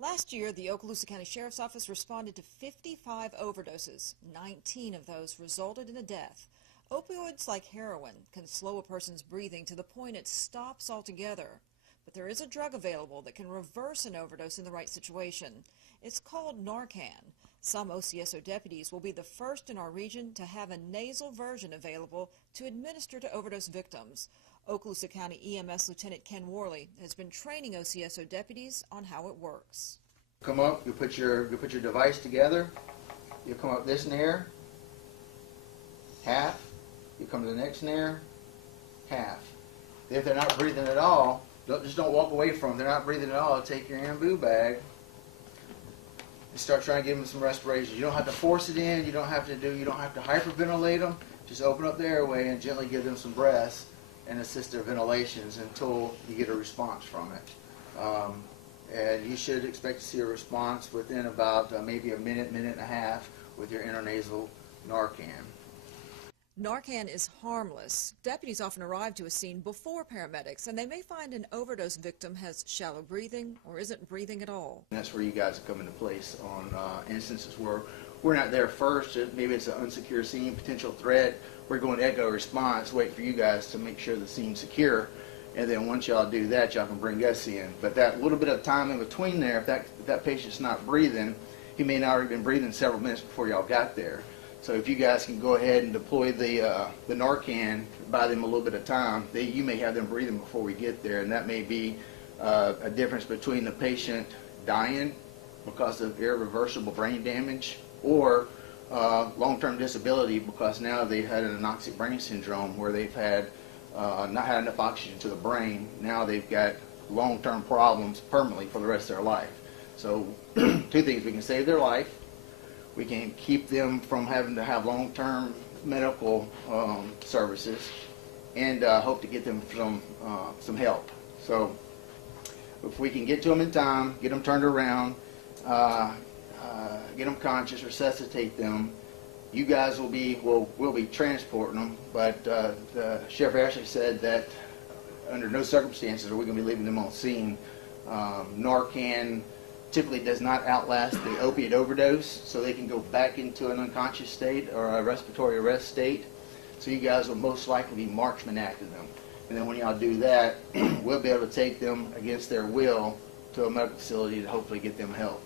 Last year, the Okaloosa County Sheriff's Office responded to 55 overdoses. 19 of those resulted in a death. Opioids like heroin can slow a person's breathing to the point it stops altogether. But there is a drug available that can reverse an overdose in the right situation. It's called Narcan. Some OCSO deputies will be the first in our region to have a nasal version available to administer to overdose victims. Okaloosa County EMS Lieutenant Ken Worley has been training OCSO deputies on how it works. Come up, you put your device together, you come up this nair, half, you come to the next nair, half. If they're not breathing at all, don't walk away from them. They're not breathing at all, take your ambu bag and start trying to give them some respiration. You don't have to force it in, you don't have to hyperventilate them, just open up the airway and gently give them some breaths and assist their ventilations until you get a response from it. And you should expect to see a response within about maybe a minute, minute and a half with your intranasal Narcan. Narcan is harmless. Deputies often arrive to a scene before paramedics, and they may find an overdose victim has shallow breathing or isn't breathing at all. And that's where you guys come into place on instances where we're not there first. Maybe it's an unsecure scene, potential threat. We're going to echo response, wait for you guys to make sure the scene's secure. And then once y'all do that, y'all can bring us in. But that little bit of time in between there, if that patient's not breathing, he may not have been breathing several minutes before y'all got there. So if you guys can go ahead and deploy the Narcan, buy them a little bit of time, you may have them breathing before we get there. And that may be a difference between the patient dying because of irreversible brain damage or long-term disability because now they've had an anoxic brain syndrome where they've had not had enough oxygen to the brain. Now they've got long-term problems permanently for the rest of their life. So two things: we can save their life, we can keep them from having to have long-term medical services, and hope to get them some help. So if we can get to them in time, get them turned around, get them conscious, resuscitate them, you guys will we'll be transporting them, but the sheriff actually said that under no circumstances are we going to be leaving them on scene. Narcan typically does not outlast the opioid overdose, so they can go back into an unconscious state or a respiratory arrest state. So you guys will most likely be marksman acting them. And then when y'all do that, we'll be able to take them against their will to a medical facility to hopefully get them help.